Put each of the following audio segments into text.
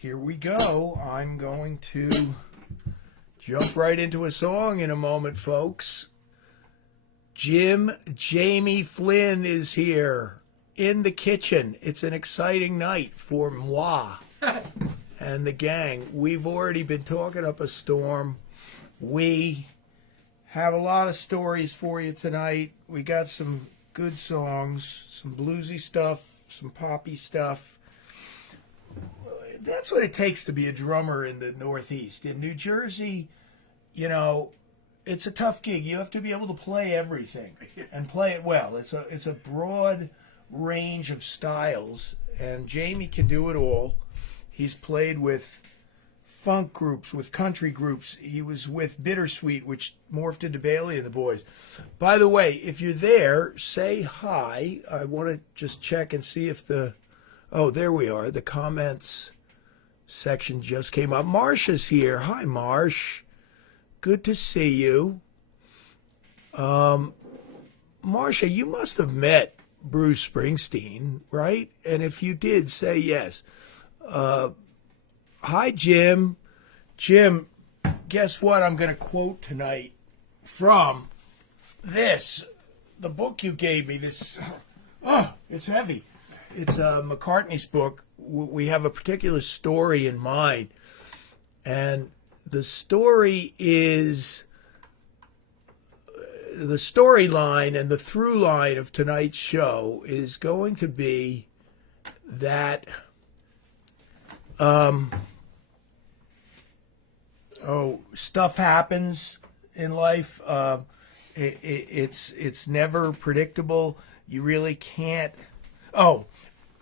Here we go. I'm going to jump right into a song in a moment, folks. Jamie Flynn is here in the kitchen. It's an exciting night for moi and the gang. We've already been talking up a storm. We have a lot of stories for you tonight. We got some good songs, some bluesy stuff, some poppy stuff. That's what it takes to be a drummer in the Northeast. In New Jersey, you know, it's a tough gig. You have to be able to play everything and play it well. It's a broad range of styles, and Jamie can do it all. He's played with funk groups, with country groups. He was with Bittersweet, which morphed into Bailey and the Boys. By the way, if you're there, say hi. I want to just check and see if oh, there we are. The comments section just came up. Marsha's here. Hi, Marsh. Good to see you. Marsha, you must have met Bruce Springsteen, right? And if you did, say yes. Hi, Jim. Jim, guess what I'm going to quote tonight from the book you gave me. It's heavy. It's McCartney's book. We have a particular story in mind, and the story is the storyline and the through line of tonight's show is going to be that stuff happens in life. It's never predictable. You really can't.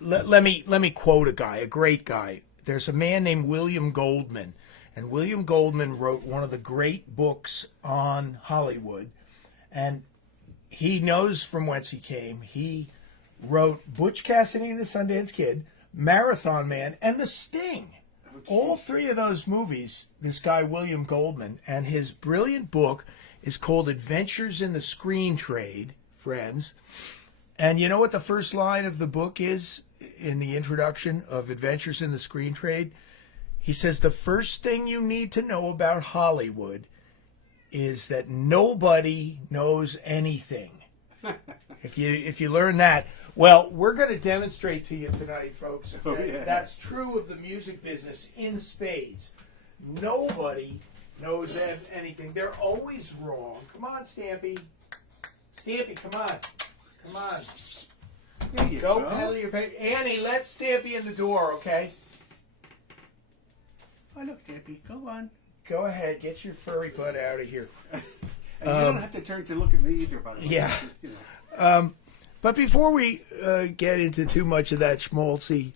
Let me quote a guy, a great guy. There's a man named William Goldman, and William Goldman wrote one of the great books on Hollywood, and he knows from whence he came. He wrote Butch Cassidy and the Sundance Kid, Marathon Man, and The Sting. All three of those movies, this guy William Goldman, and his brilliant book is called Adventures in the Screen Trade, friends. And you know what the first line of the book is in the introduction of Adventures in the Screen Trade? He says, the first thing you need to know about Hollywood is that nobody knows anything. If you learn that, well, we're going to demonstrate to you tonight, folks, that that's true of the music business in spades. Nobody knows anything. They're always wrong. Come on, Stampy. Stampy, come on. Come on. There you Go pedal your paper. Annie, let Stampy in the door, okay? Oh, look, Stampy, go on. Go ahead, get your furry butt out of here. And you don't have to turn to look at me either, by the way. Yeah. Just, you know. But before we get into too much of that schmaltzy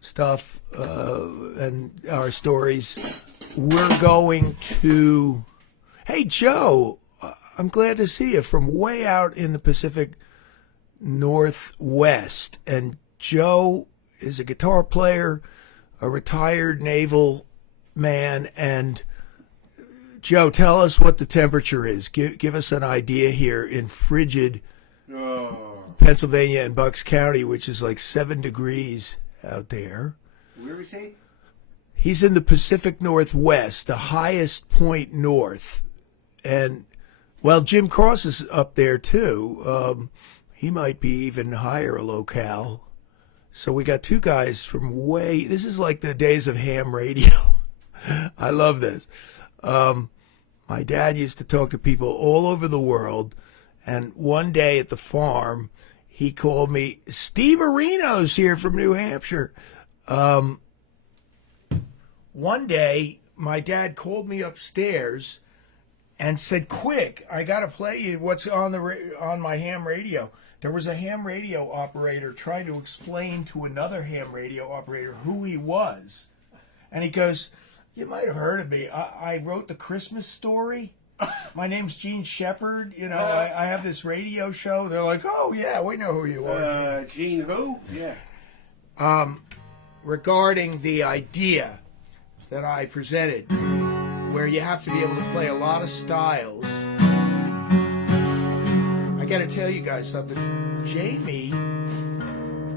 stuff and our stories, we're going to... Hey, Joe, I'm glad to see you from way out in the Pacific Northwest. And Joe is a guitar player, a retired naval man. And Joe, tell us what the temperature is. Give us an idea here in frigid Pennsylvania and Bucks County, which is like 7 degrees out there. Where is he? He's in the Pacific Northwest, the highest point north. And, well, Jim Cross is up there, too. He might be even higher locale. So we got two guys from this is like the days of ham radio. I love this. My dad used to talk to people all over the world. And one day at the farm, he called me, Steve Areno's here from New Hampshire. One day, my dad called me upstairs and said, quick, I got to play you what's on my ham radio. There was a ham radio operator trying to explain to another ham radio operator who he was. And he goes, you might have heard of me. I wrote The Christmas Story. My name's Gene Shepard. You know, I have this radio show. They're like, oh, yeah, we know who you are. Gene who? Yeah. Regarding the idea that I presented, where you have to be able to play a lot of styles, I got to tell you guys something. Jamie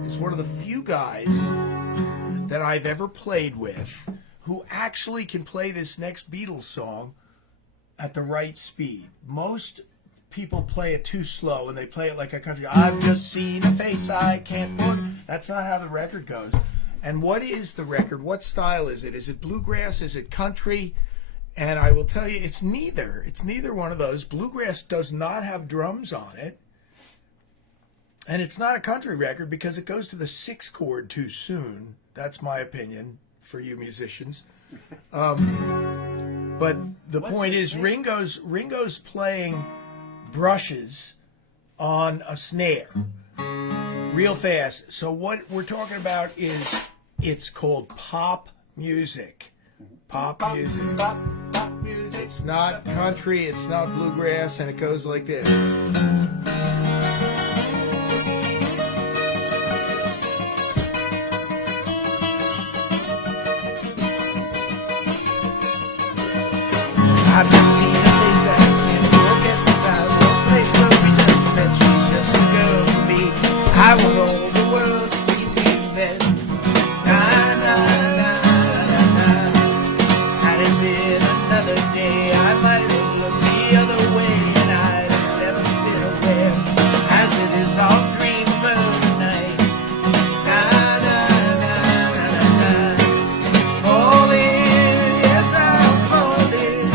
is one of the few guys that I've ever played with who actually can play this next Beatles song at the right speed. Most people play it too slow and they play it like a country. I've just seen a face I can't forget. That's not how the record goes. And what is the record? What style is it? Is it bluegrass? Is it country? And I will tell you, it's neither. It's neither one of those. Bluegrass does not have drums on it. And it's not a country record because it goes to the 6th chord too soon. That's my opinion for you musicians. But the point is, Ringo's playing brushes on a snare real fast. So what we're talking about is, it's called pop music. Pop music. Pop music. It's not country, it's not bluegrass, and it goes like this. I've just seen a face that I can't forget the time. No place where we just met. She's just a girl to me. I want all the world to see me met. Na na na na na. Had it been another day, I might have looked the other way, and I'd have never been aware. As it is, I'll dream for the night. Na na na na na na. Falling, yes I'm falling.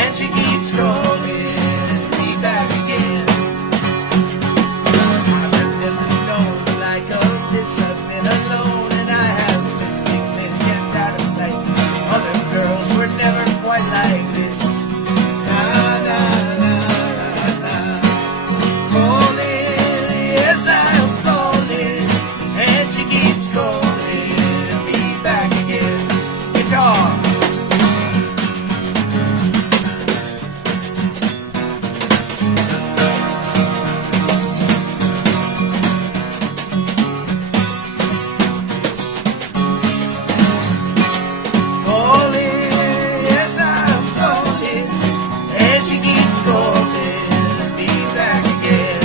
And she keeps calling me back again. I've never known the like of this. I've been alone and I have missed things and kept out of sight. Other girls were never quite like this. Na na na na na. Falling, yes I'm falling, and she keeps calling me back again. Guitar. Falling, yes I'm falling, and she keeps calling me back again.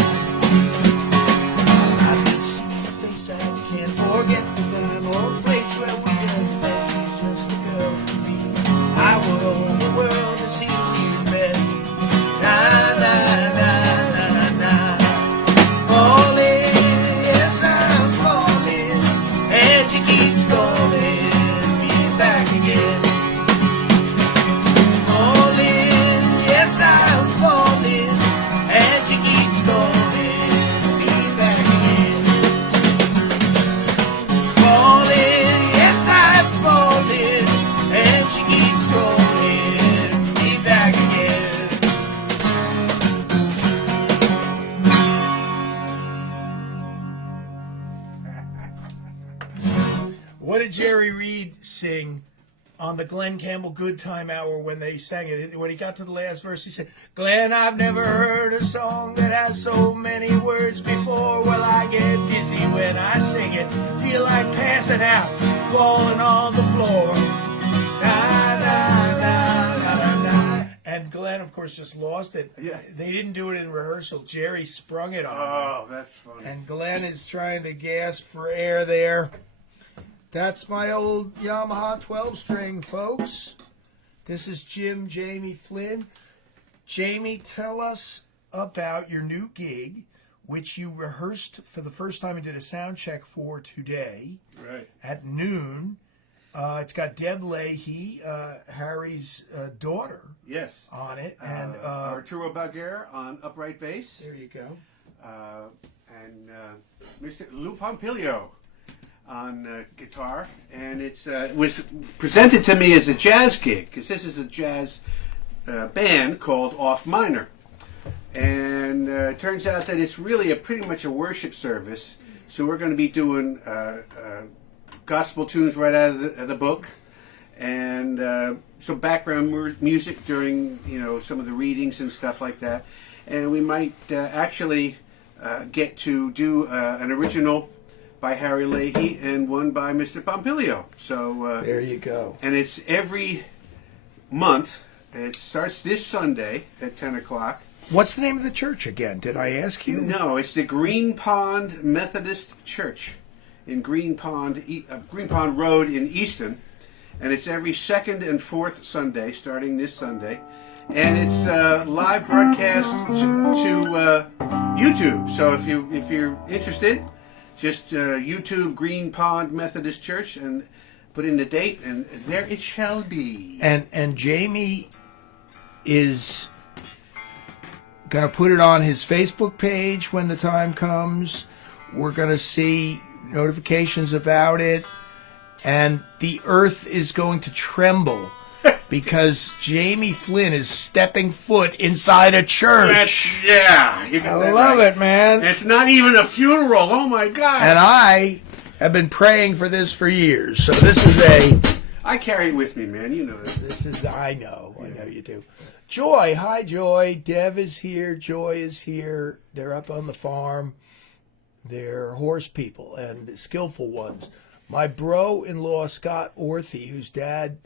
I've been seeing a face I can't forget the time or place where we just met. She's just a girl to me. I want all the world to see we met. Na na na na na na. Falling, yes I'm falling, and she keeps calling me back again. Falling, yes I'm falling, and she keeps calling me back again. Falling, yes I'm falling, and she keeps calling me back again. What did Jerry Reed sing on the Glenn Campbell Good Time Hour when they sang it? When he got to the last verse, he said, Glenn, I've never heard a song that has so many words before. Well, I get dizzy when I sing it. Feel like passing out, falling on the floor. Na, na, na, na, na, na. And Glenn, of course, just lost it. Yeah. They didn't do it in rehearsal. Jerry sprung it on him. Oh, that's funny. And Glenn is trying to gasp for air there. That's my old Yamaha 12-string, folks. This is Jamie Flynn. Jamie, tell us about your new gig, which you rehearsed for the first time and did a sound check for today Right. at noon. It's got Deb Leahy, Harry's daughter, Yes. on it. And Arturo Baguer on upright bass. there you go. And Mr. Lou Pompilio on guitar, and it was presented to me as a jazz gig because this is a jazz band called Off Minor, and it turns out that it's really pretty much a worship service. So we're going to be doing gospel tunes right out of the book, and some background music during some of the readings and stuff like that, and we might actually get to do an original by Harry Leahy and one by Mr. Pompilio. So There you go. and it's every month. It starts this Sunday at 10 o'clock. What's the name of the church again? Did I ask you? No, it's the Green Pond Methodist Church in Green Pond Road in Easton, and it's every second and fourth Sunday, starting this Sunday, and it's live broadcast to YouTube. So if you're interested, just YouTube Green Pond Methodist Church and put in the date, and there it shall be. And Jamie is going to put it on his Facebook page when the time comes. We're going to see notifications about it, and the earth is going to tremble because Jamie Flynn is stepping foot inside a church. Yeah, you got I that love right. it, man. It's not even a funeral. Oh my God! And I have been praying for this for years. So this is I carry it with me, man. You know this. I know you do. Joy, hi Joy. Dev is here. Joy is here. They're up on the farm. They're horse people and skillful ones. My bro-in-law Scott Orthy, whose dad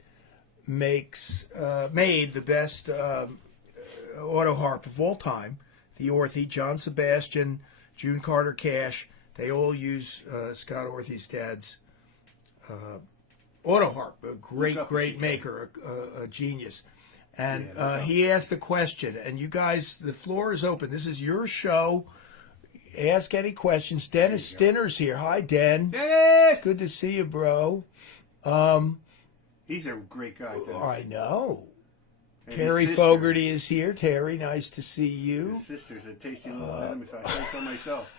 made the best auto harp of all time, the Orthy, John Sebastian, June Carter Cash. They all use Scott Orthy's dad's auto harp. A great maker, a genius. And he asked a question, and you guys, the floor is open. This is your show. Ask any questions. Dennis Stinner's here. Hi, Den. Dennis! Good to see you, bro. He's a great guy, Dennis. I know. And Terry his sister- Fogarty is here. Terry, nice to see you. His sister's a tasty little lamb, if I say so myself.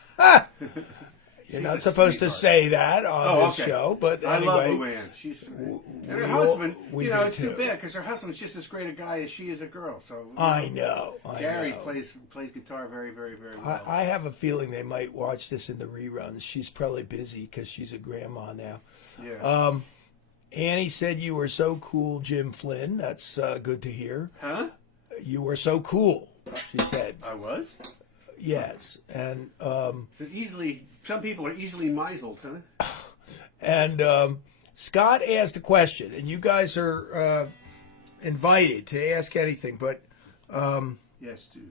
You're She's not a supposed to sweetheart. say that on this show, but I anyway. love Luann. She's and her we husband. all- we You know, do it's too too. bad because her husband's just as great a guy as she is a girl. So I know. Gary plays guitar very, very, very well. I have a feeling they might watch this in the reruns. She's probably busy because she's a grandma now. Yeah. Annie said you were so cool, Jim Flynn. That's good to hear. Huh? You were so cool, she said. I was. Yes. And Some people are easily misled, huh? Scott asked a question, and you guys are invited to ask anything, but Yes, dude.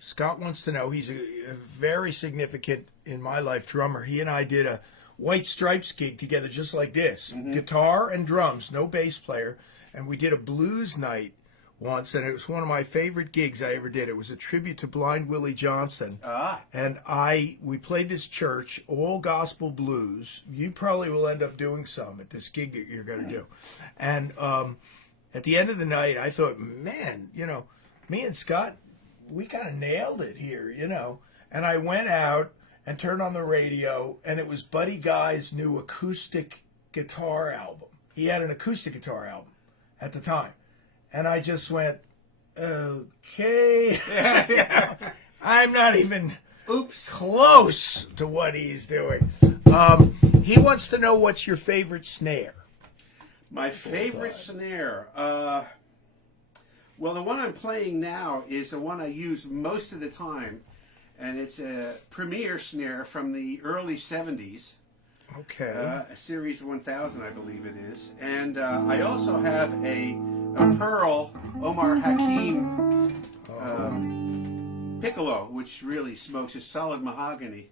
Scott wants to know, he's a very significant in my life drummer. He and I did a White Stripes gig together just like this. Guitar and drums, no bass player. And we did a blues night once, and it was one of my favorite gigs I ever did. It was a tribute to Blind Willie Johnson. And we played this church, all gospel blues. You probably will end up doing some at this gig that you're going to do. And at the end of the night, I thought, man, me and Scott, we kind of nailed it here, And I went out and turned on the radio, and it was Buddy Guy's new acoustic guitar album. He had an acoustic guitar album at the time. And I just went, okay. I'm not even close to what he's doing. He wants to know, what's your favorite snare? My favorite snare. Well, the one I'm playing now is the one I use most of the time, and it's a Premier snare from the early 70s. Okay. A Series 1000, I believe it is. And I also have a Pearl Omar Hakim piccolo, which really smokes. It's solid mahogany.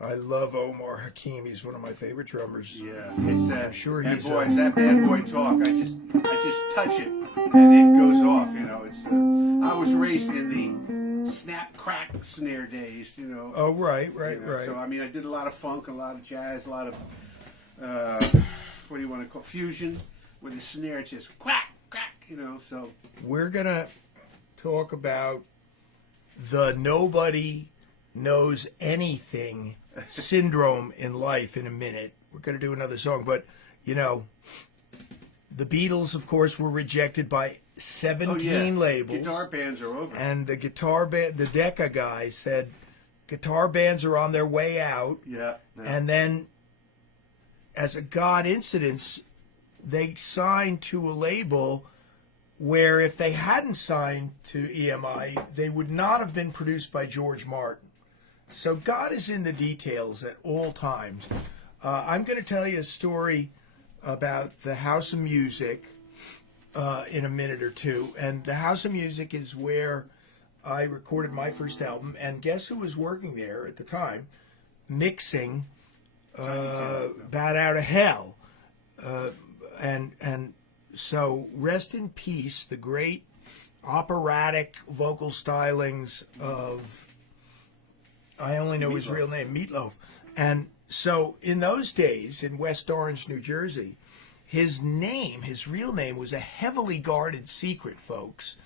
I love Omar Hakim. He's one of my favorite drummers. Yeah, it's I'm sure and he's boy, it's that bad boy talk. I just touch it and it goes off. It's I was raised in the snap crack snare days. Oh, right. So I did a lot of funk, a lot of jazz, a lot of what do you want to call fusion, where the snare just crack. So we're gonna talk about the nobody knows anything syndrome in life in a minute. We're going to do another song, but the Beatles, of course, were rejected by 17 labels. Guitar bands are over. And the guitar band, the Decca guy said, guitar bands are on their way out. Yeah. And then, as a God incidence, they signed to a label where if they hadn't signed to EMI, they would not have been produced by George Martin. So God is in the details at all times. I'm going to tell you a story about the House of Music in a minute or two. And the House of Music is where I recorded my first album. And guess who was working there at the time? Mixing Bat Out of Hell, and so rest in peace, the great operatic vocal stylings of, I only know his real name, Meatloaf. And so in those days in West Orange, New Jersey, his real name was a heavily guarded secret, folks.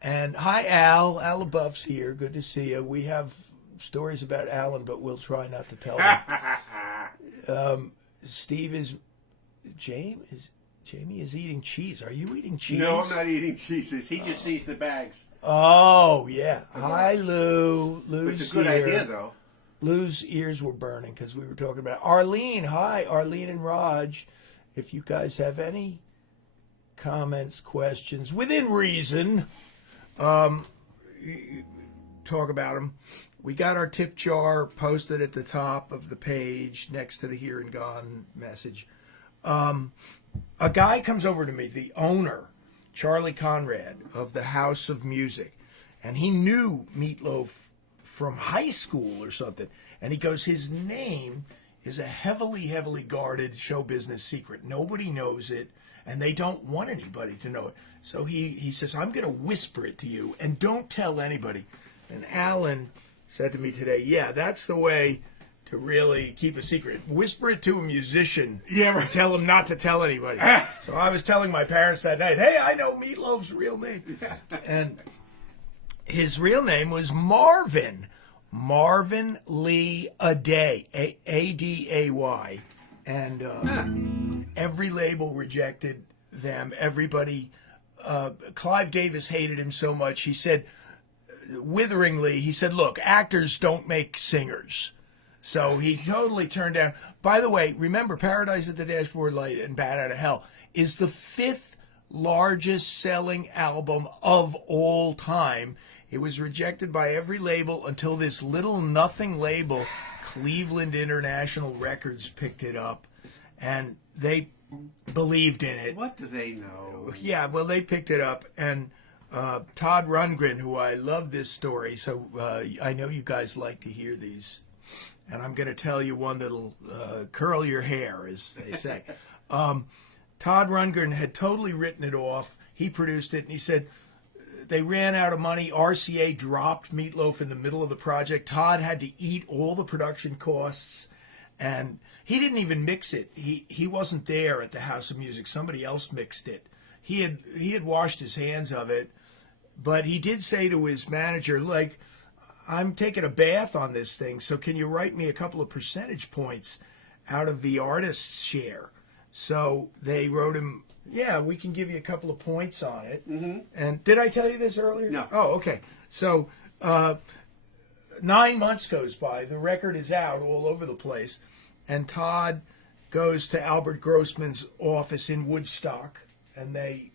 And hi, Al. Al LaBeouf's here. Good to see you. We have stories about Alan, but we'll try not to tell them. Steve is... Jamie is eating cheese. Are you eating cheese? No, I'm not eating cheeses. He just sees the bags. Oh, yeah. Hi, Lou. Lou's It's a good here. idea, though. Lou's ears were burning because we were talking about Arlene. Hi, Arlene and Raj. If you guys have any comments, questions, within reason, talk about them. We got our tip jar posted at the top of the page next to the Here and Gone message. A guy comes over to me, the owner, Charlie Conrad of the House of Music, and he knew Meatloaf from high school or something. And he goes, his name is a heavily, heavily guarded show business secret. Nobody knows it, and they don't want anybody to know it. So he says, I'm going to whisper it to you, and don't tell anybody. And Alan said to me today, yeah, that's the way to really keep a secret. Whisper it to a musician. Yeah, right. And tell him not to tell anybody. So I was telling my parents that night, hey, I know Meatloaf's real name. And his real name was Marvin Lee Aday, A-D-A-Y. And every label rejected them. Everybody, Clive Davis hated him so much. He said, witheringly, he said, look, actors don't make singers. So he totally turned down. By the way, remember, Paradise at the Dashboard Light and Bat Out of Hell is the 5th largest selling album of all time. It was rejected by every label until this little nothing label, Cleveland International Records, picked it up. And they believed in it. What do they know? Yeah, well, they picked it up. And Todd Rundgren, who I love this story, so I know you guys like to hear these. And I'm going to tell you one that'll curl your hair, as they say. Todd Rundgren had totally written it off. He produced it, and he said they ran out of money. RCA dropped Meatloaf in the middle of the project. Todd had to eat all the production costs, and he didn't even mix it. He wasn't there at the House of Music. Somebody else mixed it. He had washed his hands of it, but he did say to his manager, like, I'm taking a bath on this thing, so can you write me a couple of percentage points out of the artist's share? So they wrote him, yeah, we can give you a couple of points on it. Mm-hmm. And did I tell you this earlier? No. Oh, okay. So 9 months goes by. The record is out all over the place. And Todd goes to Albert Grossman's office in Woodstock, and they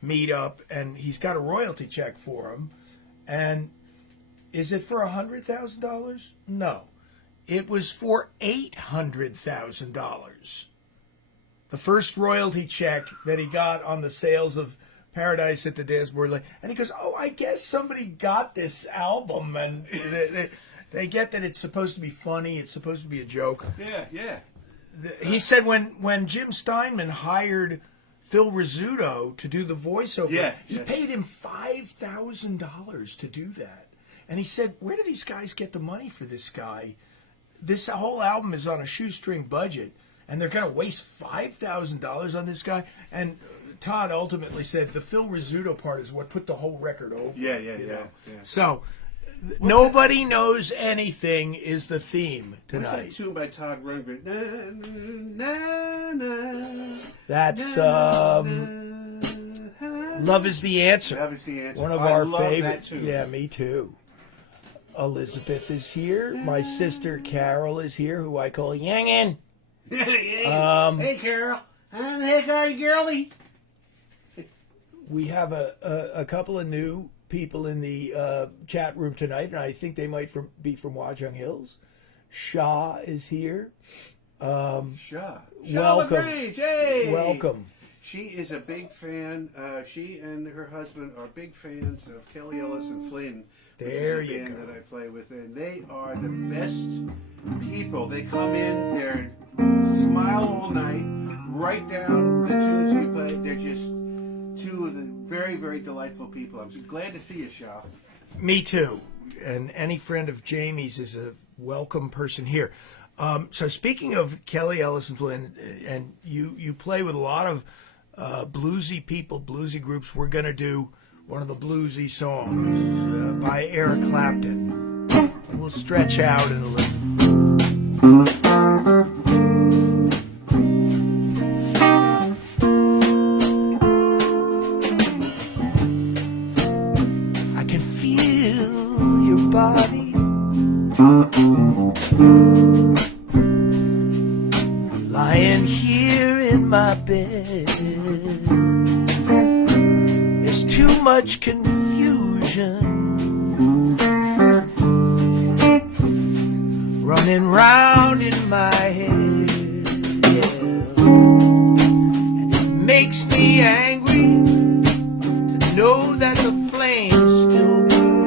meet up, and he's got a royalty check for him. And is it for $100,000? No. It was for $800,000. The first royalty check that he got on the sales of Paradise at the Dashboard Light. And he goes, oh, I guess somebody got this album, and they get that it's supposed to be funny, it's supposed to be a joke. Yeah, yeah. He said when Jim Steinman hired Phil Rizzuto to do the voiceover, he paid him $5,000 to do that. And he said, where do these guys get the money for this guy? This whole album is on a shoestring budget, and they're going to waste $5,000 on this guy? And Todd ultimately said the Phil Rizzuto part is what put the whole record over. Yeah. So, nobody knows anything is the theme What's tonight. that tune by Todd Rundgren? Na, na, na, That's Love is the Answer. Love is the Answer. One of I our love favorite. that too. Yeah, me too. Elizabeth is here. My sister Carol is here, who I call Yangin. Hey, Carol. Hey, guy, girlie. We have a couple of new people in the chat room tonight, and I think they might be from Wajung Hills. Shah is here. Shaw Welcome. LaGrange, hey! Welcome. She is a big fan. She and her husband are big fans of Kelly Ellis and Flynn There which is the you band go. that I play with, and they are the best people. They come in, they're smile all night, write down the tunes you play. They're just two of the very, very delightful people. I'm so glad to see you, Shaw. Me too. And any friend of Jamie's is a welcome person here. So speaking of Kelly Ellison Flynn, and you play with a lot of bluesy people, bluesy groups. We're going to do one of the bluesy songs by Eric Clapton. And we'll stretch out in a little. I can feel your body lying here in my bed. There's too much confusion running round in my head, yeah. And it makes me angry to know that the flames still burn.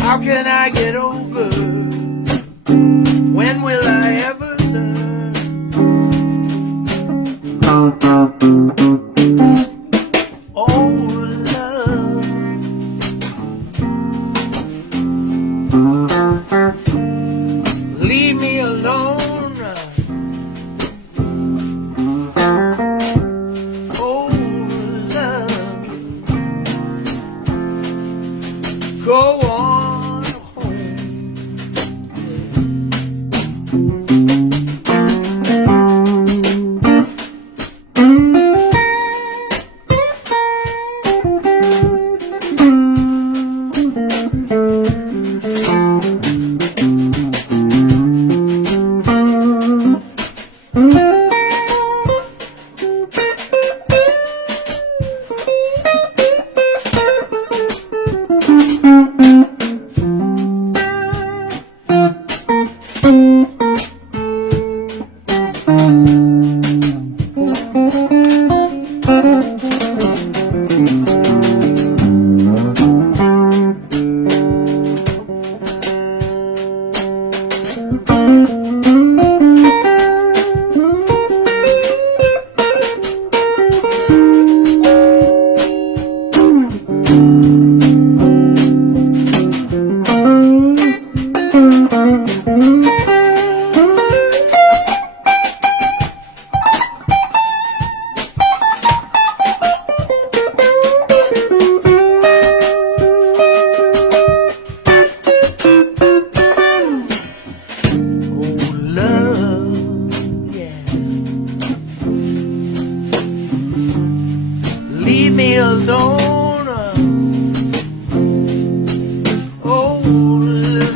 How can I get over? When will I ever learn? Oh, love, leave me alone. Oh, love, go on home. Leave me alone. Oh,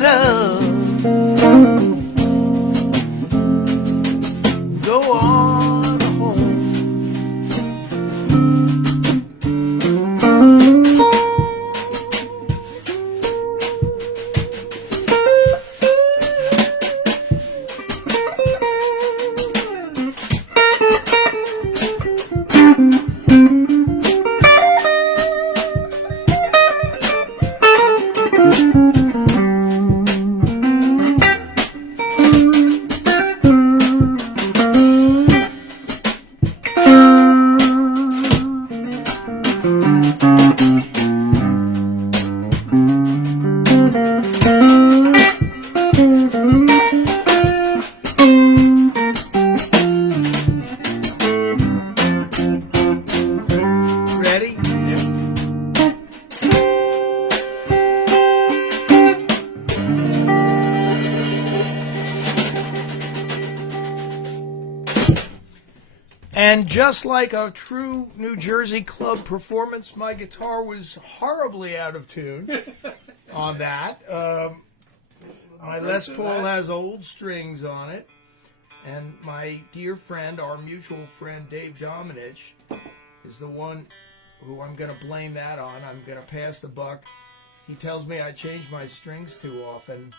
love, go on home. Ready? And just like a true New Jersey club performance, my guitar was horribly out of tune on that. My Les Paul has old strings on it. And my dear friend, our mutual friend, Dave Dominich, is the one who I'm going to blame that on. I'm going to pass the buck. He tells me I change my strings too often,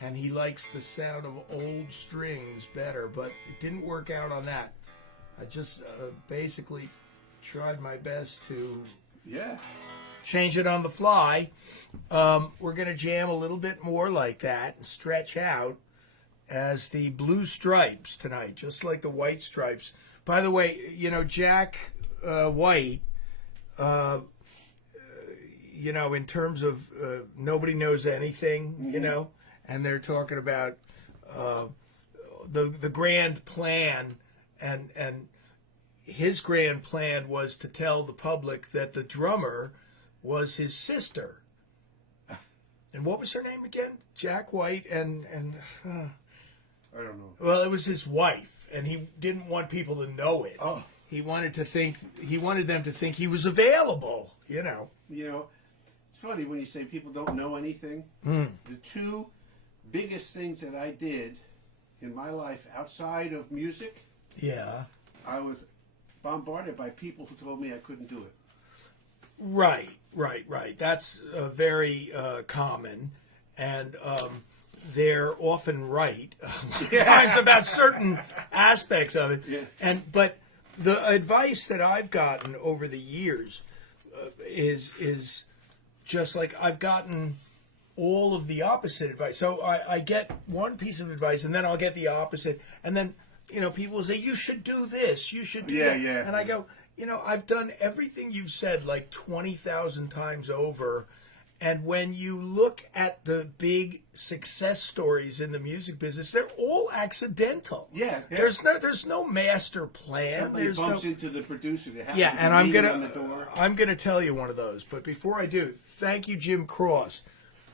and he likes the sound of old strings better, but it didn't work out on that. I just basically tried my best to Yeah. change it on the fly. We're going to jam a little bit more like that and stretch out as the Blue Stripes tonight, just like the White Stripes. By the way, you know, Jack White, you know, in terms of Nobody Knows Anything, you know, and they're talking about the grand plan, and his grand plan was to tell the public that the drummer was his sister. And what was her name again? Jack White and I don't know. well, it was his wife, and he didn't want people to know it. Oh. He wanted them to think he was available, you know. You know, it's funny when you say people don't know anything. Hmm. The two biggest things that I did in my life outside of music, Yeah. I was bombarded by people who told me I couldn't do it. Right. That's very common, and they're often right times about certain aspects of it. Yeah. But the advice that I've gotten over the years is just like I've gotten all of the opposite advice. So I get one piece of advice, and then I'll get the opposite, and then you know people will say you should do this, you should do that, Yeah. and I go, you know, I've done everything you've said like 20,000 times over. And when you look at the big success stories in the music business, they're all accidental. Yeah. There's no master plan. Somebody There's bumps no into the producer. They happen yeah, to be and leaning on the door. I'm gonna tell you one of those. But before I do, thank you, Jim Cross.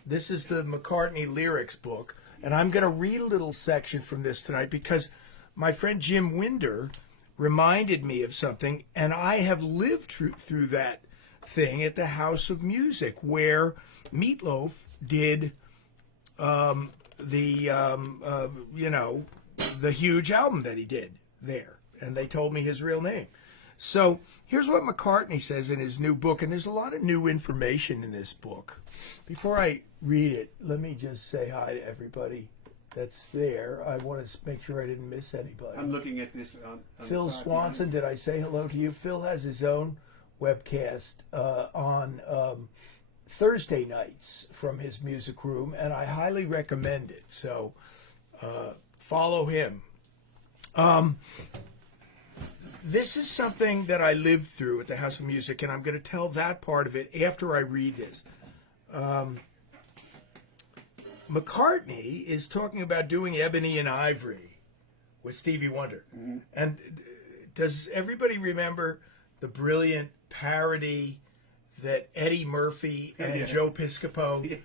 This is the McCartney lyrics book, and I'm gonna read a little section from this tonight because my friend Jim Winder reminded me of something, and I have lived through that thing at the House of Music where Meatloaf did you know, the huge album that he did there, and they told me his real name. So here's what McCartney says in his new book, and there's a lot of new information in this book. Before I read it, let me just say hi to everybody that's there. I want to make sure I didn't miss anybody. I'm looking at this on Phil the side Swanson, did I say hello to you? Phil has his own webcast on Thursday nights from his music room, and I highly recommend it. So follow him. This is something that I lived through at the House of Music, and I'm going to tell that part of it after I read this. McCartney is talking about doing Ebony and Ivory with Stevie Wonder. Mm-hmm. And does everybody remember the brilliant parody that Eddie Murphy and Joe Piscopo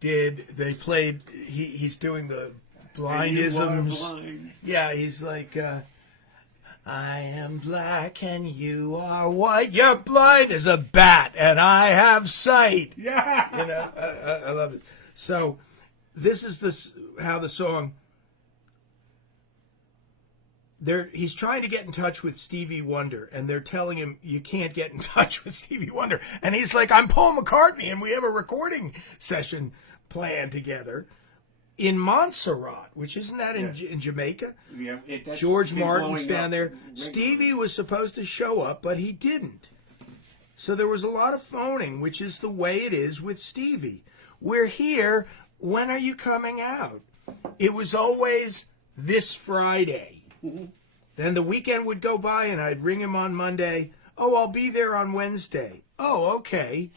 did? They played, he's doing the blindisms. Blind. Yeah, he's like, I am black and you are white. You're blind as a bat and I have sight. Yeah. You know, I love it. So this is how the song. He's trying to get in touch with Stevie Wonder, and they're telling him you can't get in touch with Stevie Wonder. And he's like, I'm Paul McCartney, and we have a recording session planned together in Montserrat, which isn't that in Jamaica? Yeah, that's George been Martin's blowing down up there. regularly. Stevie was supposed to show up, but he didn't. So there was a lot of phoning, which is the way it is with Stevie. We're here. When are you coming out? It was always this Friday. Then the weekend would go by and I'd ring him on Monday. Oh, I'll be there on Wednesday. Oh, okay.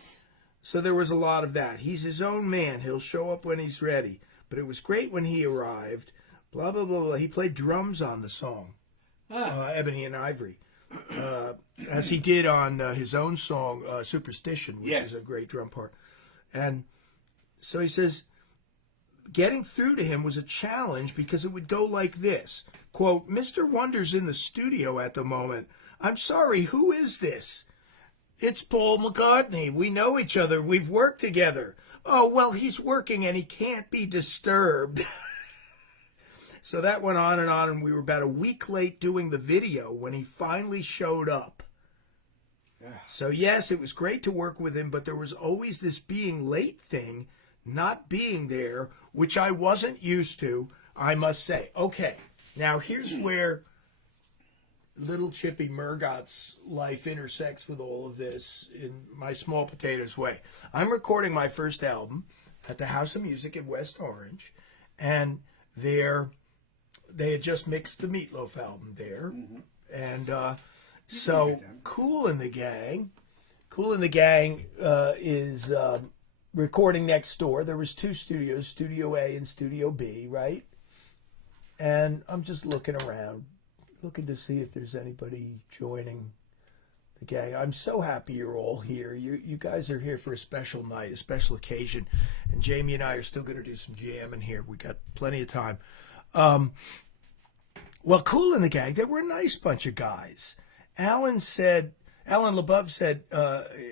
So there was a lot of that. He's his own man. He'll show up when he's ready. But it was great when he arrived. Blah, blah, blah, blah. He played drums on the song, Ebony and Ivory, as he did on his own song, Superstition, which is a great drum part. And so he says, getting through to him was a challenge because it would go like this. Quote, Mr. Wonder's in the studio at the moment. I'm sorry, who is this? It's Paul McCartney. We know each other. We've worked together. Oh, well, he's working and he can't be disturbed. So that went on, and we were about a week late doing the video when he finally showed up. So, yes, it was great to work with him, but there was always this being late thing, not being there, which I wasn't used to, I must say. Okay, now here's where little Chippy Murgott's life intersects with all of this in my small potatoes way. I'm recording my first album at the House of Music in West Orange, and they had just mixed the Meatloaf album there, and so Kool and the Gang is recording next door. There was 2 studios, Studio A and Studio B, right? And I'm just looking around, looking to see if there's anybody joining the gang. I'm so happy you're all here. You guys are here for a special night, a special occasion. And Jamie and I are still going to do some jamming here. We got plenty of time. Well, Kool and the Gang, they were a nice bunch of guys. Alan LaBeouf said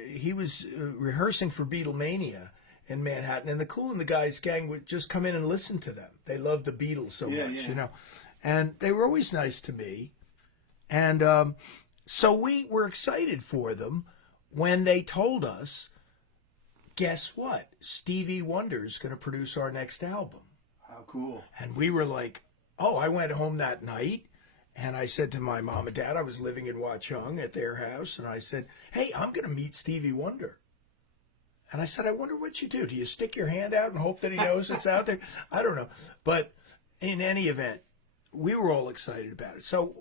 he was rehearsing for Beatlemania in Manhattan, and the Kool and the Guys gang would just come in and listen to them. They loved the Beatles so much, you know. And they were always nice to me. And so we were excited for them when they told us, guess what? Stevie Wonder's going to produce our next album. How cool. And we were like, oh, I went home that night. And I said to my mom and dad, I was living in Watchung at their house, and I said, hey, I'm going to meet Stevie Wonder. And I said, I wonder what you do. Do you stick your hand out and hope that he knows it's out there? I don't know. But in any event, we were all excited about it. So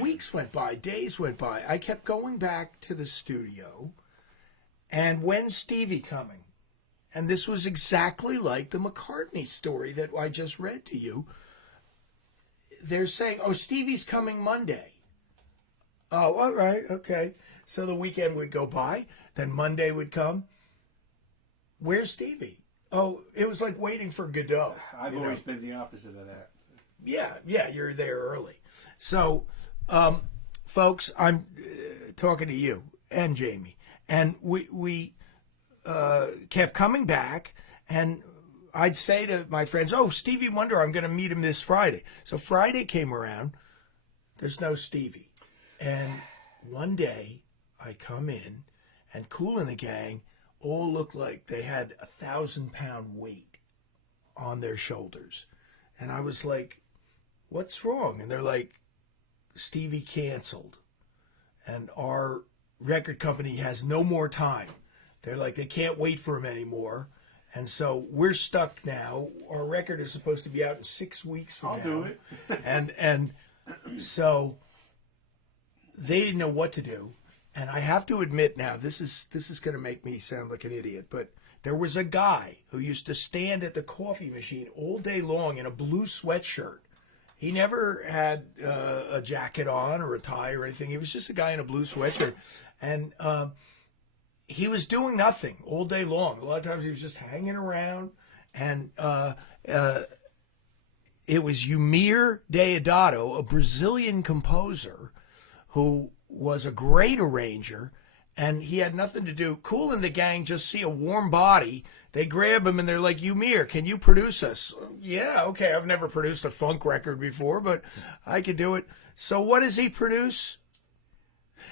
weeks went by, days went by. I kept going back to the studio. And when's Stevie coming? And this was exactly like the McCartney story that I just read to you. They're saying, oh, Stevie's coming Monday. Oh, all right, okay. So the weekend would go by, then Monday would come. Where's Stevie? Oh, it was like waiting for Godot. I've always been the opposite of that. Yeah, you're there early. So, folks, I'm talking to you and Jamie. And we kept coming back, and I'd say to my friends, oh, Stevie Wonder, I'm going to meet him this Friday. So Friday came around, there's no Stevie. And one day I come in, and Kool and the Gang all looked like they had 1,000-pound weight on their shoulders. And I was like, what's wrong? And they're like, Stevie canceled. And our record company has no more time. They're like, they can't wait for him anymore. And so we're stuck now. Our record is supposed to be out in 6 weeks from now. I'll do it. and so they didn't know what to do. And I have to admit now, this is going to make me sound like an idiot, but there was a guy who used to stand at the coffee machine all day long in a blue sweatshirt. He never had a jacket on or a tie or anything. He was just a guy in a blue sweatshirt. And he was doing nothing all day long. A lot of times he was just hanging around. And it was Eumir Deodato, a Brazilian composer who was a great arranger, and he had nothing to do. Kool and the Gang just see a warm body. They grab him and they're like, Eumir, can you produce us? Yeah, okay, I've never produced a funk record before, but I could do it. So what does he produce?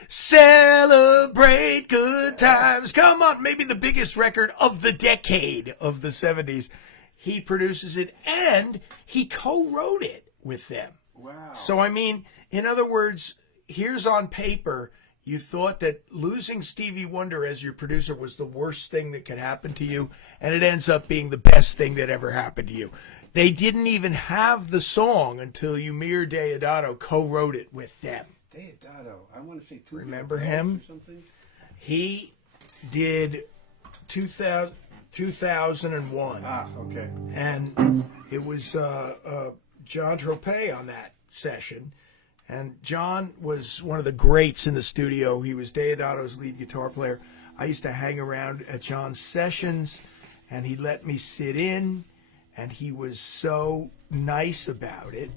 Celebrate good times. Come on, maybe the biggest record of the decade of the 70s. He produces it, and he co-wrote it with them. Wow. So, I mean, in other words, here's on paper, you thought that losing Stevie Wonder as your producer was the worst thing that could happen to you, and it ends up being the best thing that ever happened to you. They didn't even have the song until Eumir Deodato co-wrote it with them. Deodato, I want to say two. Remember him? Or something? He did 2001. Ah, okay. And it was John Tropez on that session. And John was one of the greats in the studio. He was Deodato's lead guitar player. I used to hang around at John's sessions, and he let me sit in, and he was so nice about it.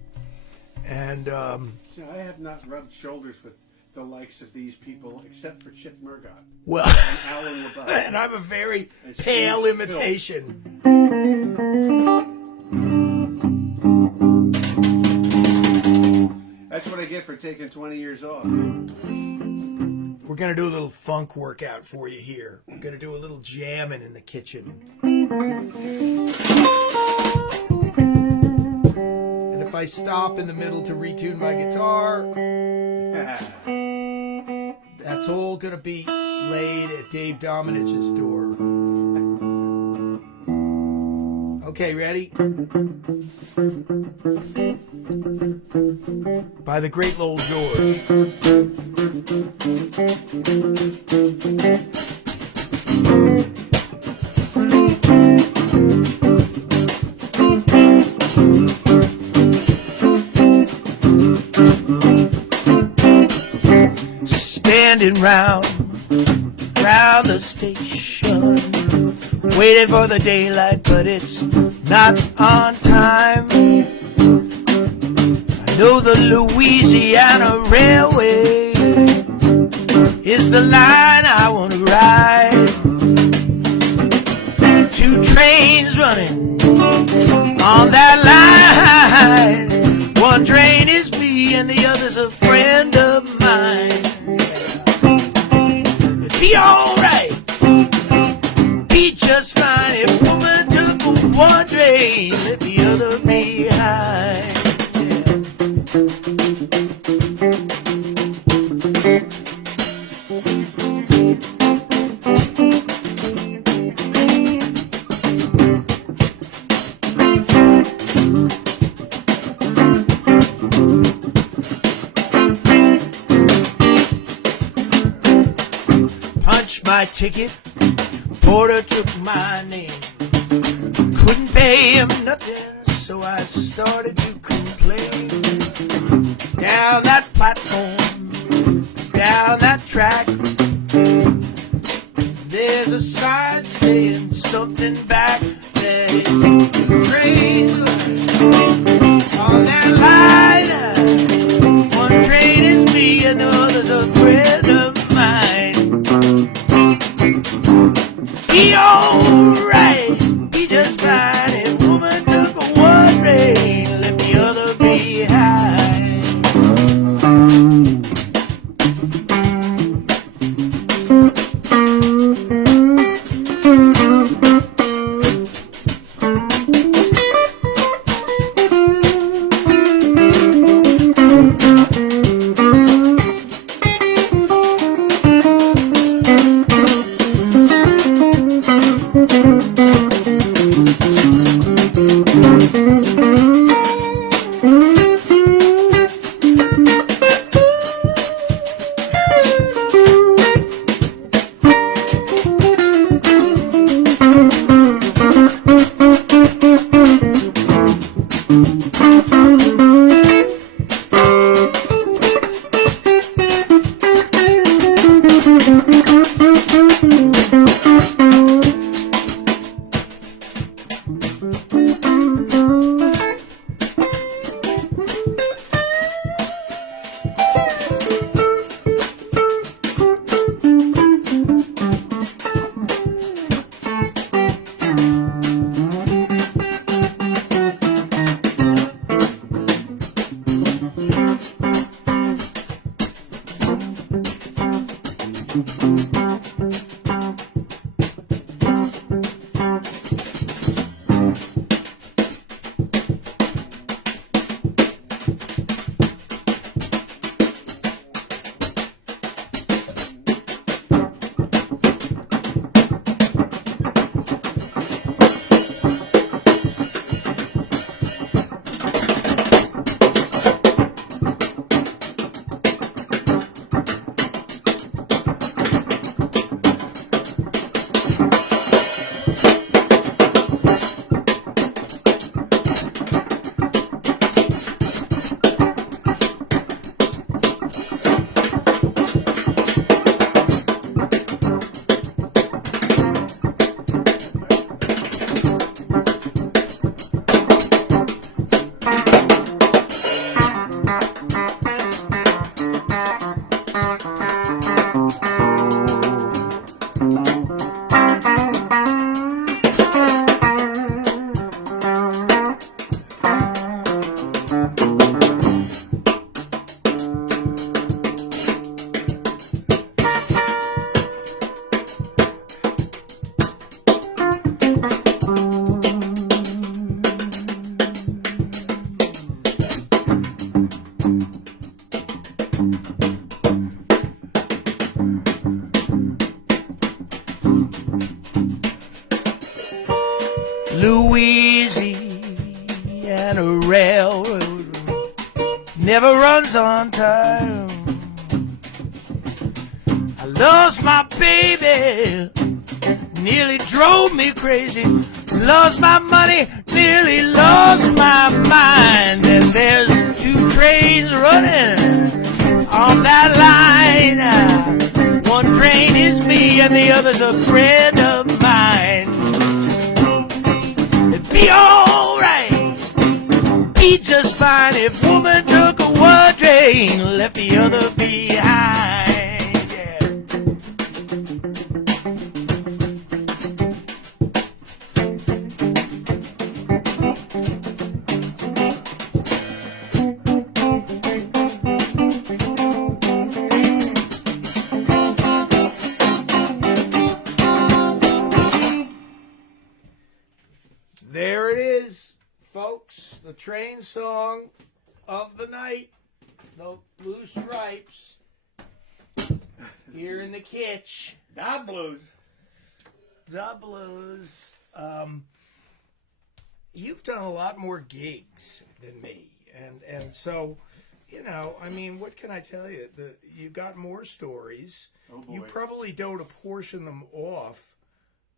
And So I have not rubbed shoulders with the likes of these people except for Chip Murgott well, and Alan LaBeouf. and I'm a very And pale Steve imitation. That's what I get for taking 20 years off. We're going to do a little funk workout for you here. We're going to do a little jamming in the kitchen. And if I stop in the middle to retune my guitar, That's all gonna be laid at Dave Dominich's door. Okay, ready? By the great Lowell George. Standing round the station, waiting for the daylight, but it's not on time. I know the Louisiana Railway is the line I want to ride. 2 trains running on that line. One train is me and the other's a friend of mine. It'd be alright, be just fine if woman took one train, left the other behind. Punched my ticket, porter took my name. Couldn't pay him nothing, so I started to complain. Down that platform, down that track, there's a sign saying something back. There's trains on that line. One train is me and the other's a friend of mine. Be alright, be just fine if woman took one train, left the other behind. never runs on time. I lost my baby, nearly drove me crazy. Lost my money, nearly lost my mind. And there's two trains running on that line. One train is me and the other's a friend of mine. It'd be alright, be just fine if woman took a one train, left the other behind. There it is, folks. The train song of the night. The Blue Stripes. Here in the kitsch. Da Blues. The Blues. You've done a lot more gigs than me. And so, you know, I mean, what can I tell you? You got more stories. Oh, boy. You probably don't apportion them off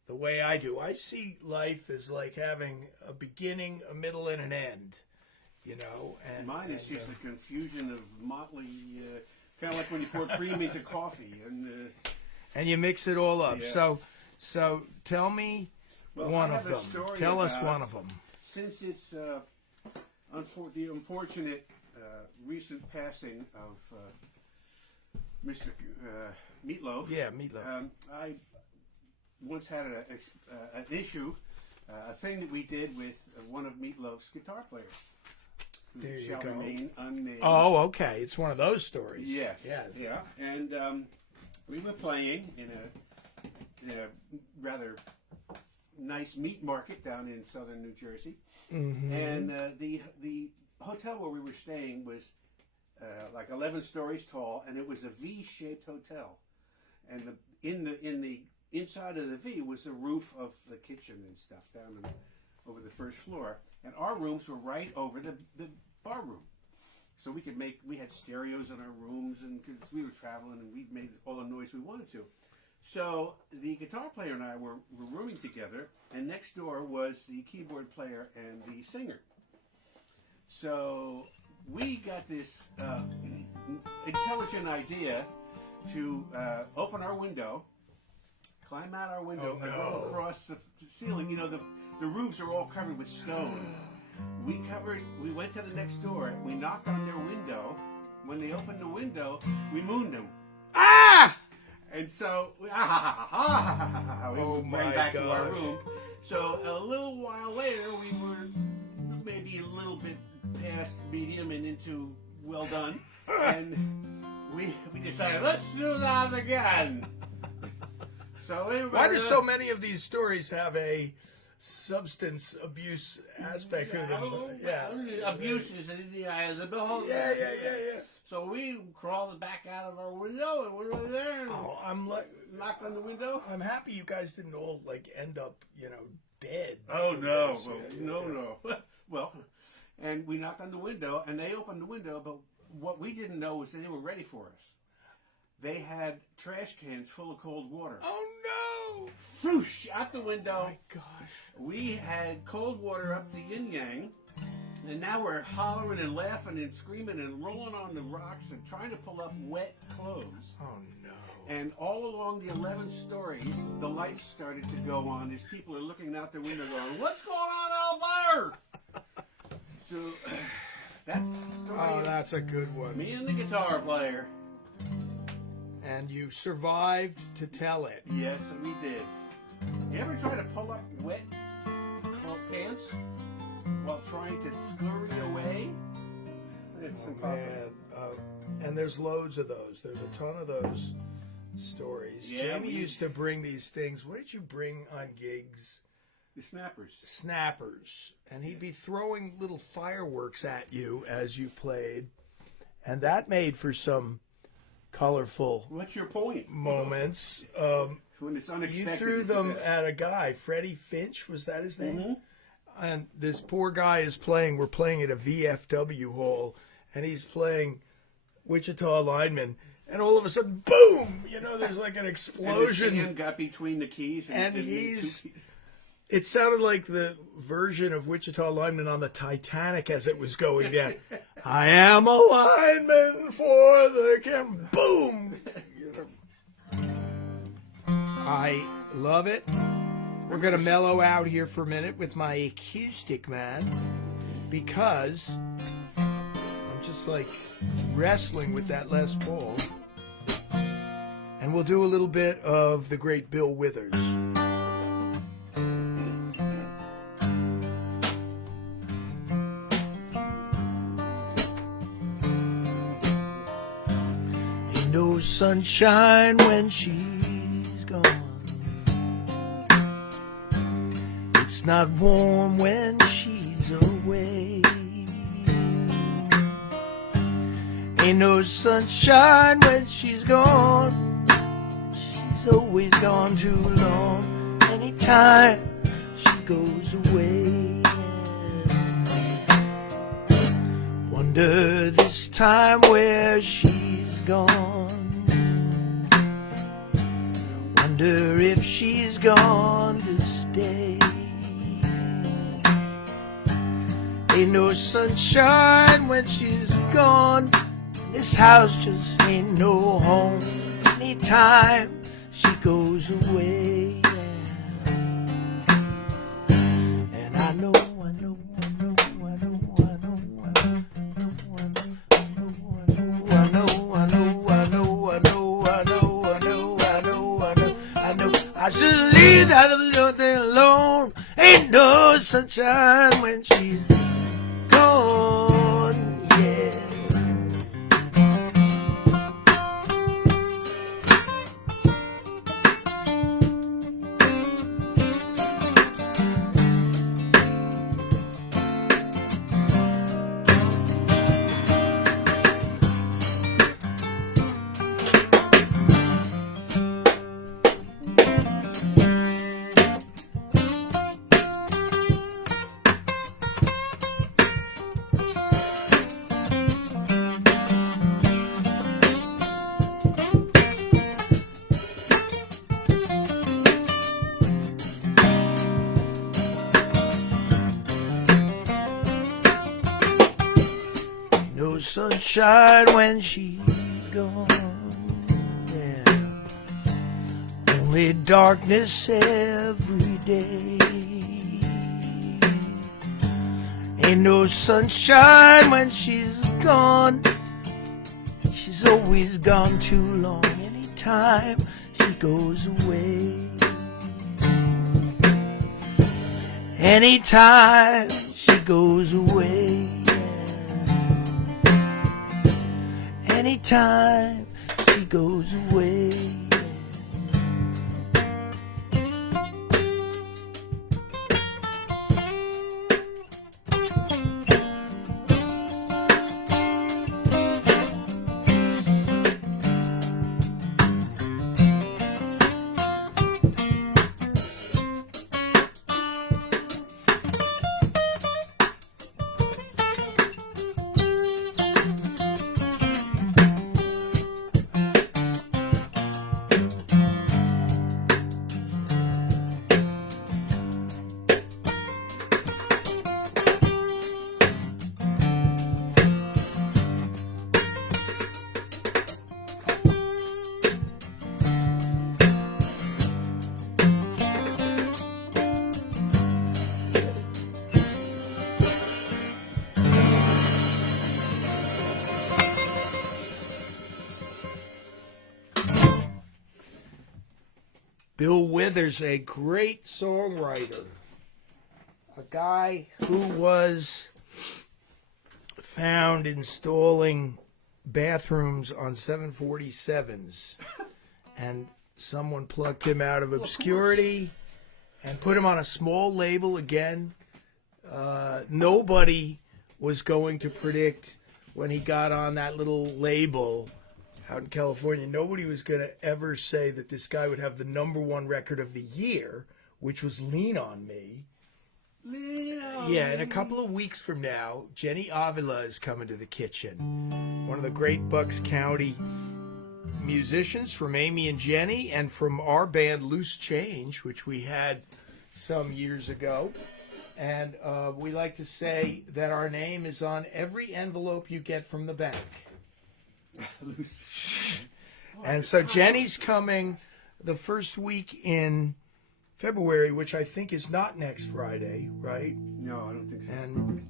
the way I do. I see life as like having a beginning, a middle, and an end. You know, and Mine is just a confusion of motley, kind of like when you pour cream into coffee. And you mix it all up. Yeah. So tell me Well, one I of have a them. story Tell us about- one of them. Since it's the unfortunate recent passing of Mr. Meatloaf. Yeah, Meatloaf. I once had an issue, a thing that we did with one of Meatloaf's guitar players, who There you shall go. remain unnamed. Oh, okay. It's one of those stories. Yes. Yes. Yeah. And we were playing in a rather nice meat market down in southern New Jersey, and the hotel where we were staying was like 11 stories tall, and it was a V-shaped hotel, and in the inside of the V was the roof of the kitchen and stuff down over the first floor, and our rooms were right over the bar room. So we had stereos in our rooms, and because we were traveling, and we made all the noise we wanted to. So the guitar player and I were rooming together, and next door was the keyboard player and the singer. So we got this intelligent idea to open our window, climb out our window, and go across the ceiling. You know, the roofs are all covered with stone. We went to the next door, we knocked on their window. When they opened the window, we mooned them. Ah! And so we Oh ran my back to our gosh. room. So a little while later, we were maybe a little bit past medium and into well done, and we decided, let's do that again. So Why do so many of these stories have a substance abuse aspect to them? Yeah. Abuse is in the eye of the beholder. Yeah. So we crawled back out of our window and went over there and Oh, knocked on the window. I'm happy you guys didn't all like end up, you know, dead. Oh no! Yes, Well, yeah, no. Well, and we knocked on the window, and they opened the window. But what we didn't know was that they were ready for us. They had trash cans full of cold water. Oh no! Whoosh! Out the window. My gosh. We had cold water up the yin yang, and now we're hollering and laughing and screaming and rolling on the rocks and trying to pull up wet clothes. Oh no. And all along the 11 stories, the lights started to go on as people are looking out the window going, what's going on out there? So that's the story Oh, of that's a good one. me and the guitar player. And you survived to tell it. Yes, we did. You ever try to pull up wet pants while trying to scurry away? It's impossible. Man, and there's loads of those. There's a ton of those stories. Yeah, Jamie used to bring these things. What did you bring on gigs? The snappers. Snappers. And he'd be throwing little fireworks at you as you played. And that made for some colorful What's your point? moments. When it's unexpected. You threw it's the them best. at a guy, Freddie Finch, was that his name? Mhm. And this poor guy is playing. We're playing at a VFW hall, and he's playing Wichita Lineman, and all of a sudden, boom! There's like an explosion. And the singer got between the keys, and he's. two keys. It sounded like the version of Wichita Lineman on the Titanic as it was going down. I am a lineman for the camp. Boom! I love it. We're going to mellow out here for a minute with my acoustic man because I'm just like wrestling with that Les Paul. And we'll do a little bit of the great Bill Withers. Ain't no sunshine when she's gone. It's not warm when she's away. Ain't no sunshine when she's gone. She's always gone too long. Anytime she goes away. Wonder this time where she's gone. Wonder if she's gone to stay. Ain't no sunshine when she's gone. This house just ain't no home. Anytime she goes away. And I know I should leave that little thing alone. Ain't no sunshine when she's gone, yeah. No sunshine when she's gone, yeah. Only darkness every day. Ain't no sunshine when she's gone. She's always gone too long. Anytime she goes away. Anytime she goes away. Anytime she goes away. Bill Withers, a great songwriter, a guy who was found installing bathrooms on 747s, and someone plucked him out of obscurity and put him on a small label again. Nobody was going to predict when he got on that little label out in California, nobody was going to ever say that this guy would have the #1 record of the year, which was Lean on Me. Lean on Yeah, in a me. couple of weeks from now, Jenny Avila is coming to the kitchen. One of the great Bucks County musicians from Amy and Jenny, and from our band Loose Change, which we had some years ago. And we like to say that our name is on every envelope you get from the bank. And so Jenny's coming the first week in February, which I think is not next Friday, right? No, I don't think so. And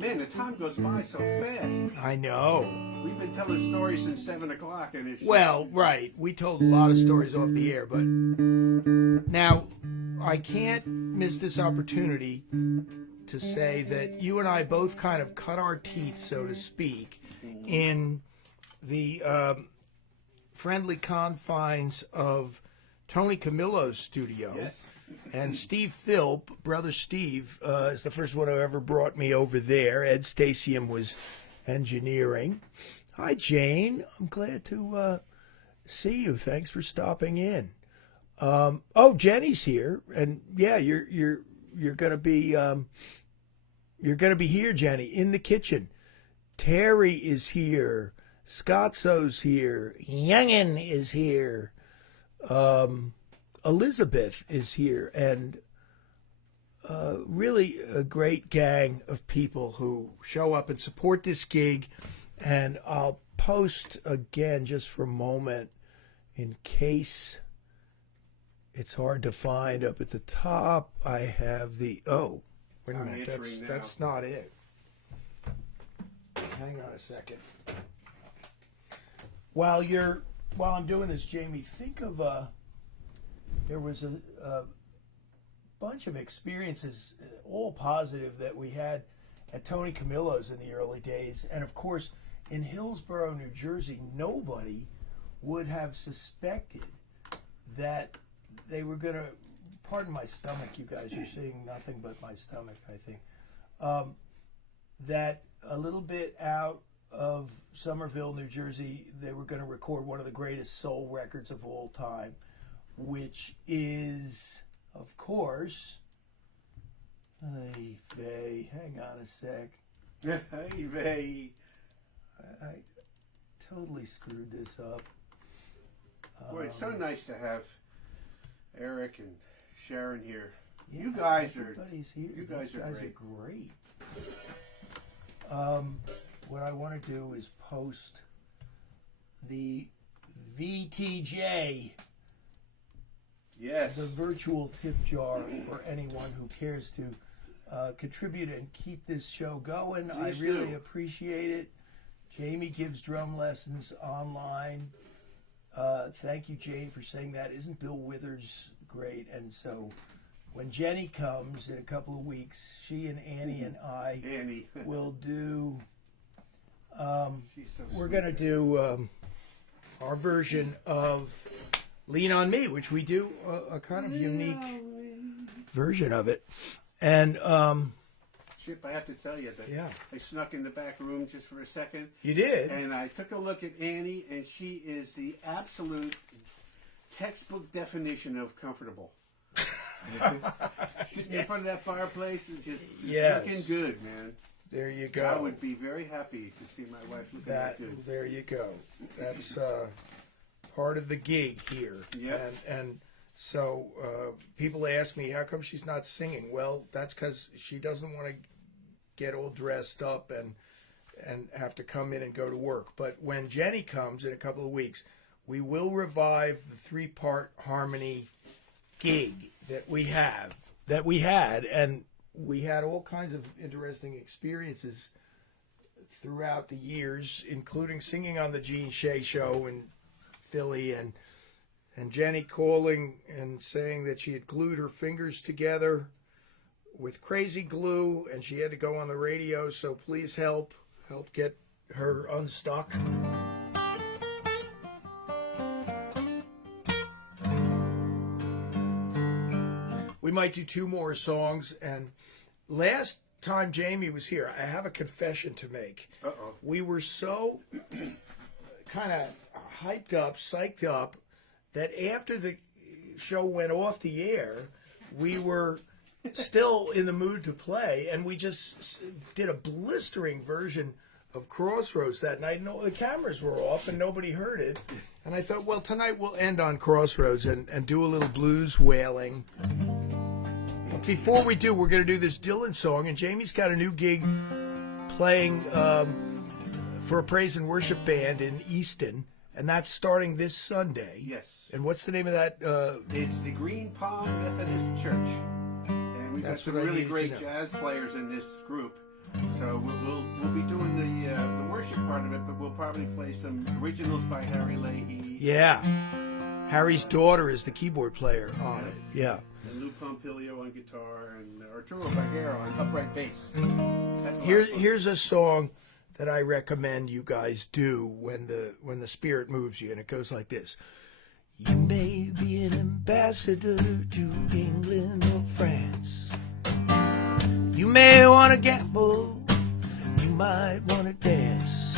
Man, the time goes by so fast. I know. We've been telling stories since 7 o'clock, and it's Well, right. We told a lot of stories off the air, but now I can't miss this opportunity to say that you and I both kind of cut our teeth, so to speak, in the friendly confines of Tony Camillo's studio. Yes. And Steve Philp, brother Steve, is the first one who ever brought me over there. Ed Stasium was engineering. Hi, Jane. I'm glad to see you. Thanks for stopping in. Oh, Jenny's here, and yeah, you're gonna be here, Jenny, in the kitchen. Terry is here. Scotzo's here. Youngin is here. Elizabeth is here, and really a great gang of people who show up and support this gig. And I'll post again just for a moment in case it's hard to find. Up at the top, I have the wait a I'm minute, answering now. that's not it. Hang on a second. While I'm doing this, Jamie, think of there was a bunch of experiences, all positive, that we had at Tony Camillo's in the early days. And of course, in Hillsborough, New Jersey, nobody would have suspected that they were going to, pardon my stomach, you guys, you're seeing nothing but my stomach, I think, that a little bit out of Somerville, New Jersey, they were going to record one of the greatest soul records of all time, which is, of course, hey, Faye, hang on a sec. Hey, Vay. I totally screwed this up. Boy, it's so nice to have Eric and Sharon here. Yeah, You guys are. everybody's here. you guys These are guys great. are great. What I want to do is post the VTJ, Yes. the virtual tip jar, for anyone who cares to contribute and keep this show going. Please I really do. appreciate it. Jamie gives drum lessons online. Thank you, Jane, for saying that. Isn't Bill Withers great? And so when Jenny comes in a couple of weeks, she and Annie and I Annie. will do, She's so we're sweet. going to do our version of Lean on Me, which we do a kind of unique version of it. And Chip, I have to tell you that Yeah. I snuck in the back room just for a second, you did. and I took a look at Annie, and she is the absolute textbook definition of comfortable. Sitting in front of that fireplace and just Yes. looking good, man. There you go. I would be very happy to see my wife looking that good. There you go. That's part of the gig here. Yep. And so people ask me, how come she's not singing? Well, that's because she doesn't want to get all dressed up and have to come in and go to work. But when Jenny comes in a couple of weeks, we will revive the 3-part harmony gig that we had, and we had all kinds of interesting experiences throughout the years, including singing on the Gene Shea Show in Philly, and Jenny calling and saying that she had glued her fingers together with crazy glue, and she had to go on the radio, so please help get her unstuck. We might do 2 more songs, and last time Jamie was here, I have a confession to make. Uh-oh. We were so kind of hyped up, psyched up, that after the show went off the air, we were still in the mood to play, and we just did a blistering version of Crossroads that night. No, the cameras were off and nobody heard it. And I thought, well, tonight we'll end on Crossroads and do a little blues wailing. But before we do, we're going to do this Dylan song, and Jamie's got a new gig playing for a praise and worship band in Easton, and that's starting this Sunday. Yes. And what's the name of that? It's the Green Palm Methodist Church. And we've got That's some what I really needed to great know. jazz players in this group. So we'll be doing the worship part of it, but we'll probably play some originals by Harry Leahy. Yeah. Harry's daughter is the keyboard player on it. Yeah. And Lou Pompilio on guitar, and Arturo Barguero on upright bass. That's a lot of fun. Here's a song that I recommend you guys do when the spirit moves you, and it goes like this. You may be an ambassador to England or France. You may want to gamble, you might want to dance.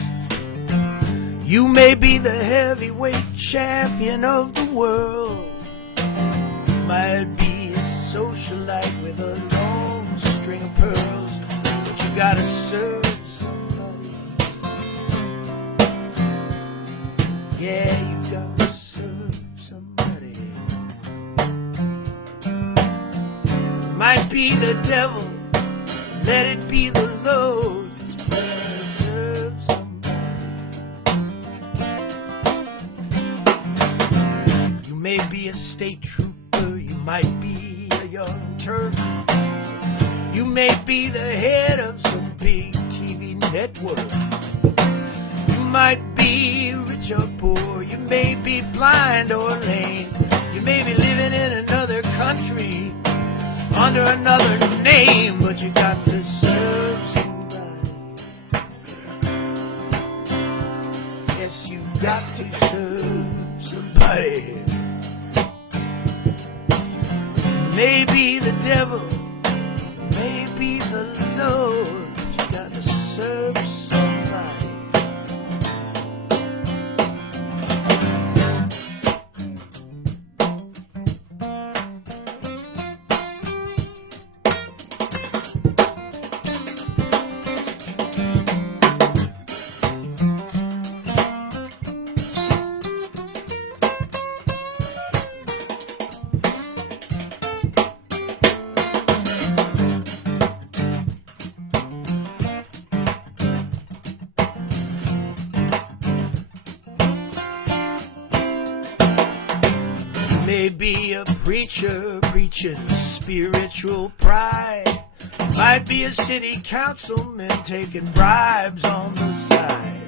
You may be the heavyweight champion of the world. You might be a socialite with a long string of pearls, but you gotta serve somebody. Yeah, you gotta serve somebody. Might be the devil, let it be the Lord. Serve somebody. You may be a state trooper, you might be a young Turk. You may be the head of some big TV network. You might be rich or poor, you may be blind or lame. You may be living in another country under another name, but you got to serve somebody. Yes, you got to serve somebody. Maybe the devil, maybe the Lord, but you got to serve somebody. May be a preacher preaching spiritual pride. Might be a city councilman taking bribes on the side.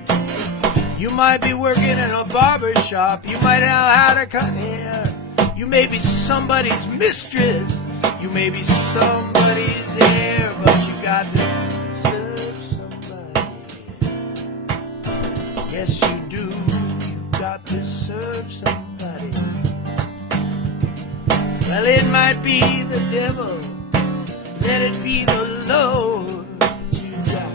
You might be working in a barber shop. You might know how to cut hair. You may be somebody's mistress. You may be somebody's heir, but you got to serve somebody. Yes, you do. You got to serve somebody. Well, it might be the devil, let it be the Lord. You got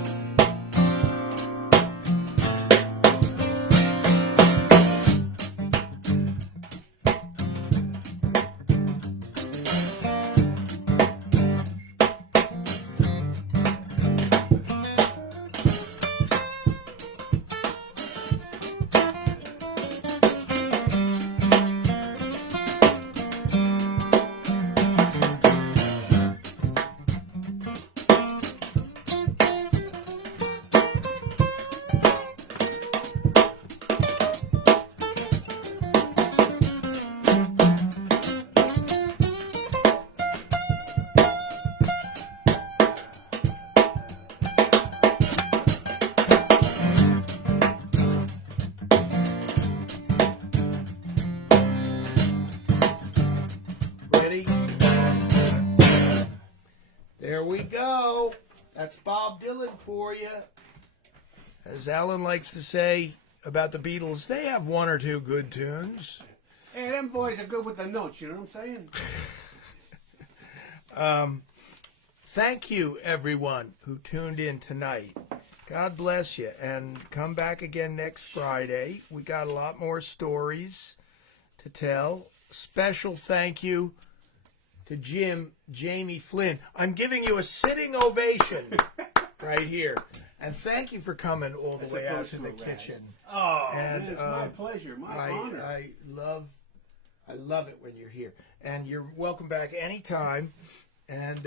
ready? There we go. That's Bob Dylan for you. As Alan likes to say about the Beatles, they have one or two good tunes. Hey, them boys are good with the notes, you know what I'm saying? Thank you, everyone who tuned in tonight. God bless you, and come back again next Friday. We got a lot more stories to tell. Special thank you to Jamie Flynn. I'm giving you a sitting ovation right here. And thank you for coming all the way out to the kitchen. Oh, And, man, it's my pleasure, my honor. I love it when you're here. And you're welcome back anytime. And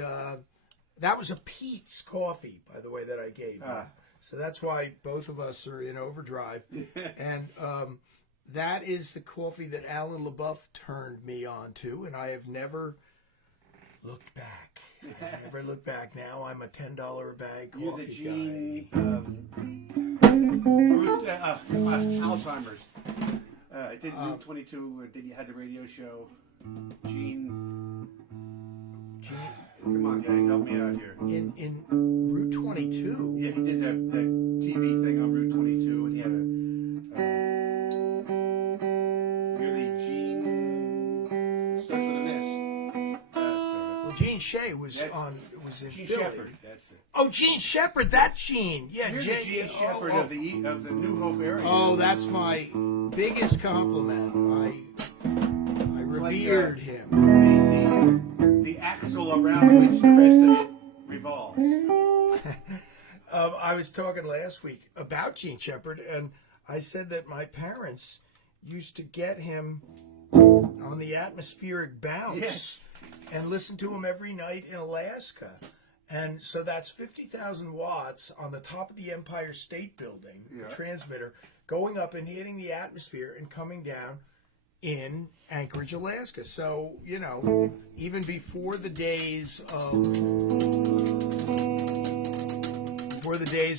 that was a Pete's coffee, by the way, that I gave you. So that's why both of us are in overdrive. And that is the coffee that Alan LaBeouf turned me on to, and I have never looked back. I never looked back. Now I'm a $10 a bag You're coffee the Gene, guy. Alzheimer's. I did Route 22. Then you had the radio show. Gene. Come on, gang, help me out here. In Route 22. Yeah, he did that TV thing on Route 22, and he had you're the Gene. Starts with an S. Well, Gene Shea was in Gene Philly. Shepherd. That's it. Oh, Gene Shepherd, that Gene. Yeah, You're the Gene Shepherd of the New Hope area. Oh, that's my biggest compliment. I revered him. The axle around which the rest of it revolves. I was talking last week about Gene Shepherd, and I said that my parents used to get him on the atmospheric bounce Yes. and listen to him every night in Alaska. And so that's 50,000 watts on the top of the Empire State Building, Yeah. the transmitter, going up and hitting the atmosphere and coming down in Anchorage, Alaska. So, you know, even before the days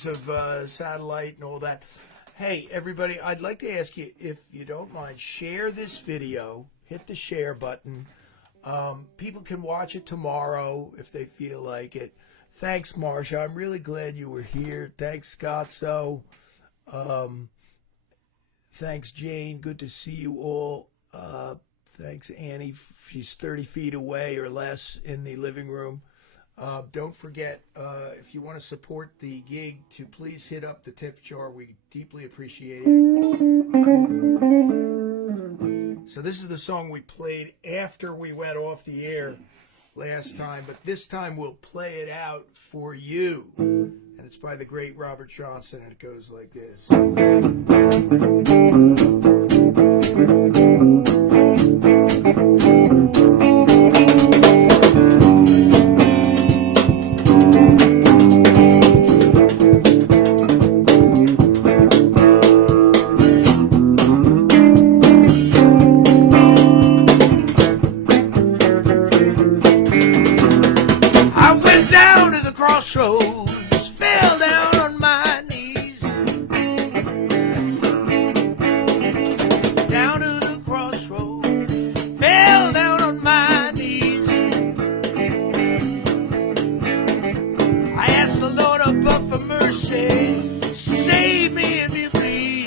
of satellite and all that. Hey, everybody, I'd like to ask you, if you don't mind, share this video. Hit the share button. People can watch it tomorrow if they feel like it. Thanks, Marsha. I'm really glad you were here. Thanks, Scotzo. Thanks, Jane. Good to see you all. Thanks, Annie. She's 30 feet away or less in the living room. Don't forget, if you want to support the gig, to please hit up the tip jar. We deeply appreciate it. So this is the song we played after we went off the air last time, but this time we'll play it out for you. And it's by the great Robert Johnson, and it goes like this. I went down to the crossroads, fell down on my knees. Down to the crossroads, fell down on my knees. I asked the Lord above for mercy, save me and be free.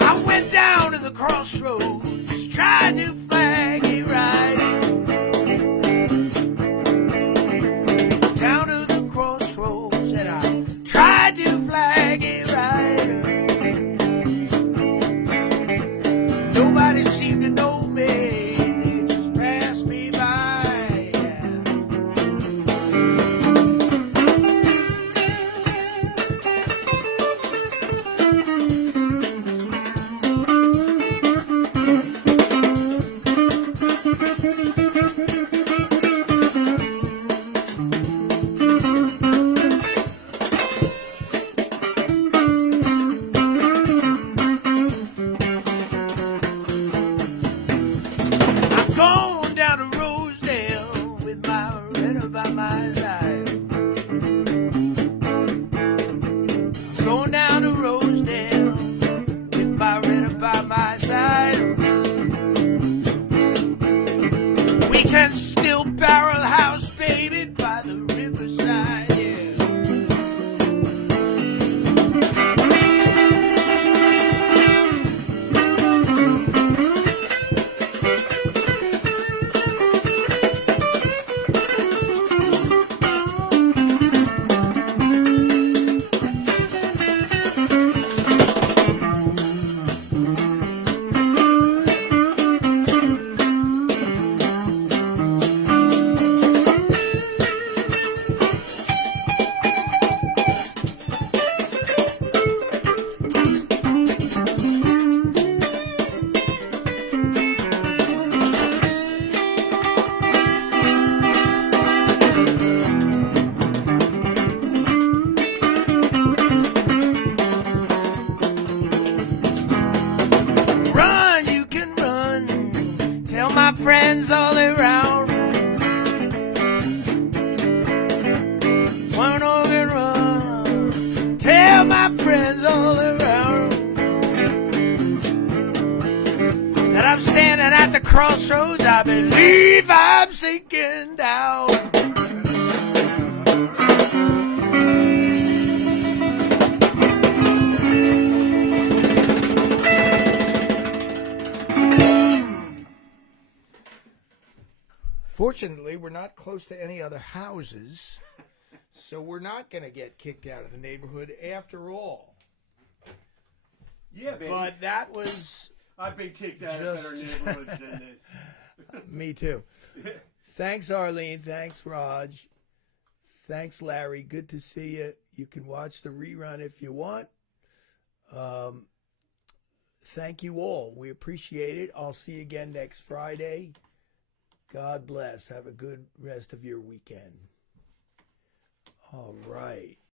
I went down to the crossroads, tried to flag it right. crossroads, I believe I'm sinking down. Fortunately, we're not close to any other houses, so we're not going to get kicked out of the neighborhood after all. Yeah, baby. But that was I've been kicked out of better just- neighborhoods than this. me too. Thanks, Arlene. Thanks, Raj. Thanks, Larry. Good to see you. You can watch the rerun if you want. Thank you all. We appreciate it. I'll see you again next Friday. God bless. Have a good rest of your weekend. All right.